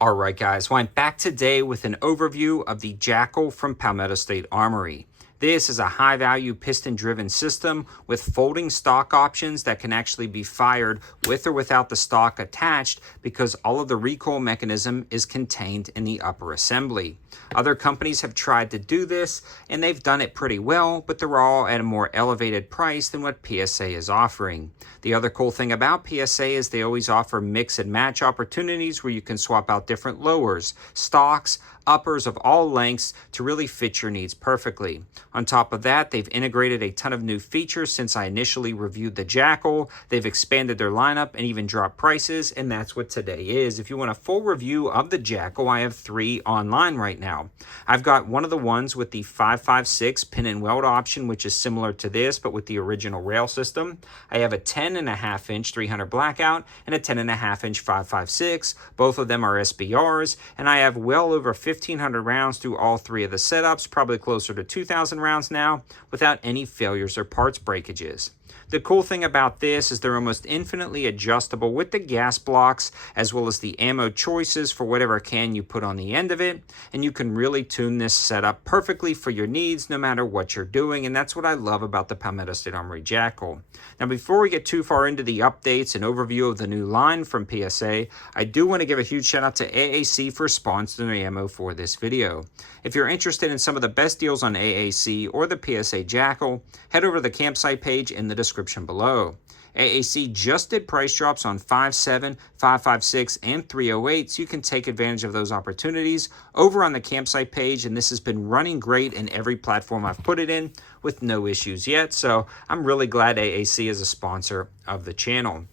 Alright guys, well I'm back today with an overview of the JAKL from Palmetto State Armory. This is a high-value piston-driven system with folding stock options that can actually be fired with or without the stock attached because all of the recoil mechanism is contained in the upper assembly. Other companies have tried to do this and they've done it pretty well, but they're all at a more elevated price than what PSA is offering. The other cool thing about PSA is they always offer mix and match opportunities where you can swap out different lowers, stocks, uppers of all lengths to really fit your needs perfectly. On top of that, they've integrated a ton of new features since I initially reviewed the JAKL. They've expanded their lineup and even dropped prices, and that's what today is. If you want a full review of the JAKL, I have 3 online right now. I've got one of the ones with the 556 pin and weld option, which is similar to this, but with the original rail system. I have a 10.5-inch 300 blackout and a 10.5-inch 556. Both of them are SBRs, and I have well over 1,500 rounds through all 3 of the setups, probably closer to 2,000 rounds now, without any failures or parts breakages. The cool thing about this is they're almost infinitely adjustable with the gas blocks as well as the ammo choices for whatever can you put on the end of it, and you can really tune this setup perfectly for your needs no matter what you're doing, and that's what I love about the Palmetto State Armory JAKL. Now before we get too far into the updates and overview of the new line from PSA, I do want to give a huge shout out to AAC for sponsoring the ammo for this video. If you're interested in some of the best deals on AAC or the PSA JAKL, head over to the campsite page in the description below. AAC just did price drops on 5.7, 5.56, and 308, so you can take advantage of those opportunities over on the campsite page, and this has been running great in every platform I've put it in with no issues yet, so I'm really glad AAC is a sponsor of the channel.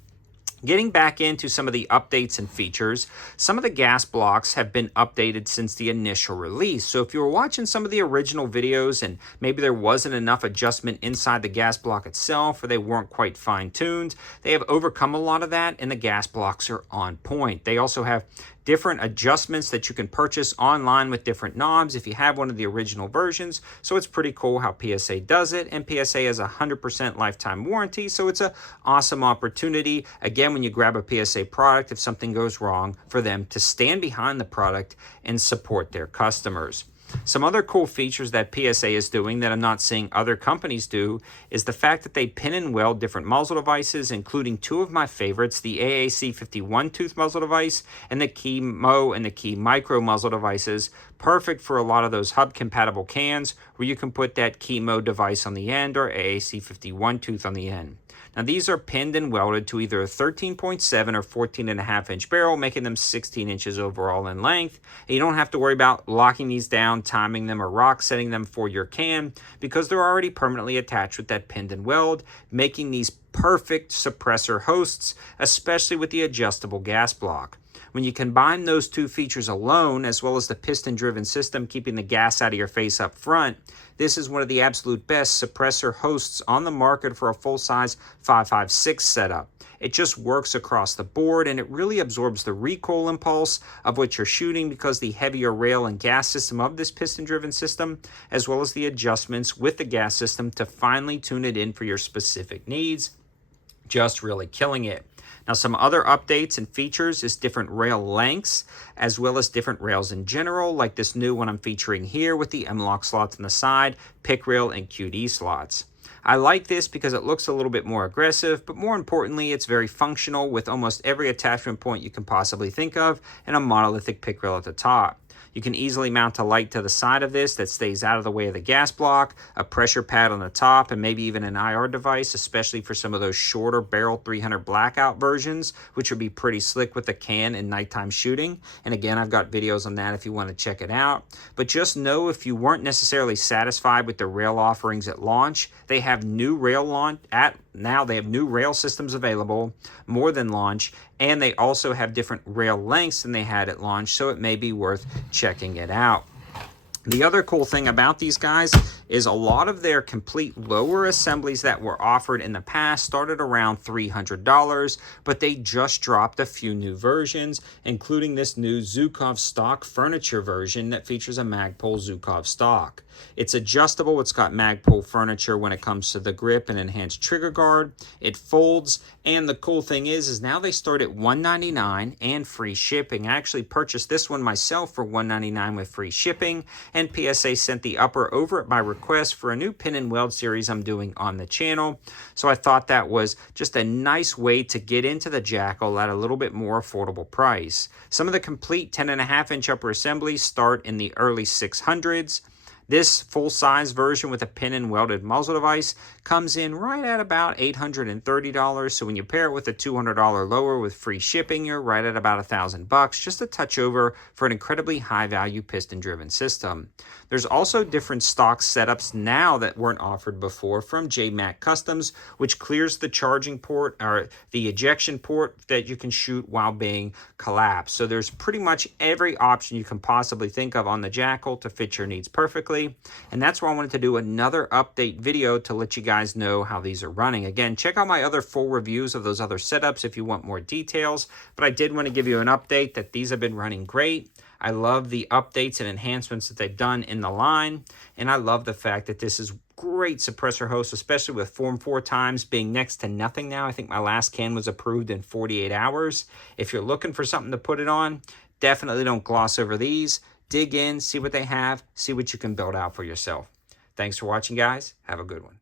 Getting back into some of the updates and features, some of the gas blocks have been updated since the initial release. So if you were watching some of the original videos and maybe there wasn't enough adjustment inside the gas block itself or they weren't quite fine-tuned, they have overcome a lot of that and the gas blocks are on point. They also have different adjustments that you can purchase online with different knobs if you have one of the original versions. So it's pretty cool how PSA does it, and PSA has a 100% lifetime warranty, so it's an awesome opportunity, again, when you grab a PSA product, if something goes wrong, for them to stand behind the product and support their customers. Some other cool features that PSA is doing that I'm not seeing other companies do is the fact that they pin and weld different muzzle devices, including 2 of my favorites, the AAC 51 tooth muzzle device and the Key Mo and the Key Micro muzzle devices. Perfect for a lot of those hub compatible cans where you can put that Key Mo device on the end or AAC 51 tooth on the end. Now these are pinned and welded to either a 13.7 or 14.5-inch barrel, making them 16 inches overall in length. And you don't have to worry about locking these down, timing them, or rock setting them for your can because they're already permanently attached with that pinned and weld, making these perfect suppressor hosts, especially with the adjustable gas block. When you combine those 2 features alone, as well as the piston-driven system keeping the gas out of your face up front, this is one of the absolute best suppressor hosts on the market for a full-size 5.56 setup. It just works across the board, and it really absorbs the recoil impulse of what you're shooting because the heavier rail and gas system of this piston-driven system, as well as the adjustments with the gas system to finely tune it in for your specific needs, just really killing it. Now, some other updates and features is different rail lengths, as well as different rails in general, like this new one I'm featuring here with the M-LOK slots on the side, pick rail, and QD slots. I like this because it looks a little bit more aggressive, but more importantly, it's very functional with almost every attachment point you can possibly think of and a monolithic pick rail at the top. You can easily mount a light to the side of this that stays out of the way of the gas block, a pressure pad on the top, and maybe even an IR device, especially for some of those shorter barrel 300 blackout versions, which would be pretty slick with the can and nighttime shooting. And again, I've got videos on that if you want to check it out. But just know if you weren't necessarily satisfied with the rail offerings at launch, they have new rail they have new rail systems available, more than launch, and they also have different rail lengths than they had at launch, so it may be worth checking it out. The other cool thing about these guys is a lot of their complete lower assemblies that were offered in the past started around $300, but they just dropped a few new versions, including this new Zukov stock furniture version that features a Magpul Zukov stock. It's adjustable. It's got Magpul furniture when it comes to the grip and enhanced trigger guard. It folds, and the cool thing is now they start at $199 and free shipping. I actually purchased this one myself for $199 with free shipping, and PSA sent the upper over at my request for a new pin and weld series I'm doing on the channel. So I thought that was just a nice way to get into the JAKL at a little bit more affordable price. Some of the complete 10.5-inch upper assemblies start in the early 600s. This full-size version with a pin and welded muzzle device comes in right at about $830. So when you pair it with a $200 lower with free shipping, you're right at about $1,000, just a touch over for an incredibly high-value piston-driven system. There's also different stock setups now that weren't offered before from JMac Customs, which clears the charging port or the ejection port that you can shoot while being collapsed. So there's pretty much every option you can possibly think of on the JAKL to fit your needs perfectly. And that's why I wanted to do another update video to let you guys know how these are running. Again, check out my other full reviews of those other setups if you want more details. But I did want to give you an update that these have been running great. I love the updates and enhancements that they've done in the line. And I love the fact that this is great suppressor host, especially with Form 4 times being next to nothing now. I think my last can was approved in 48 hours. If you're looking for something to put it on, definitely don't gloss over these. Dig in, see what they have, see what you can build out for yourself. Thanks for watching, guys. Have a good one.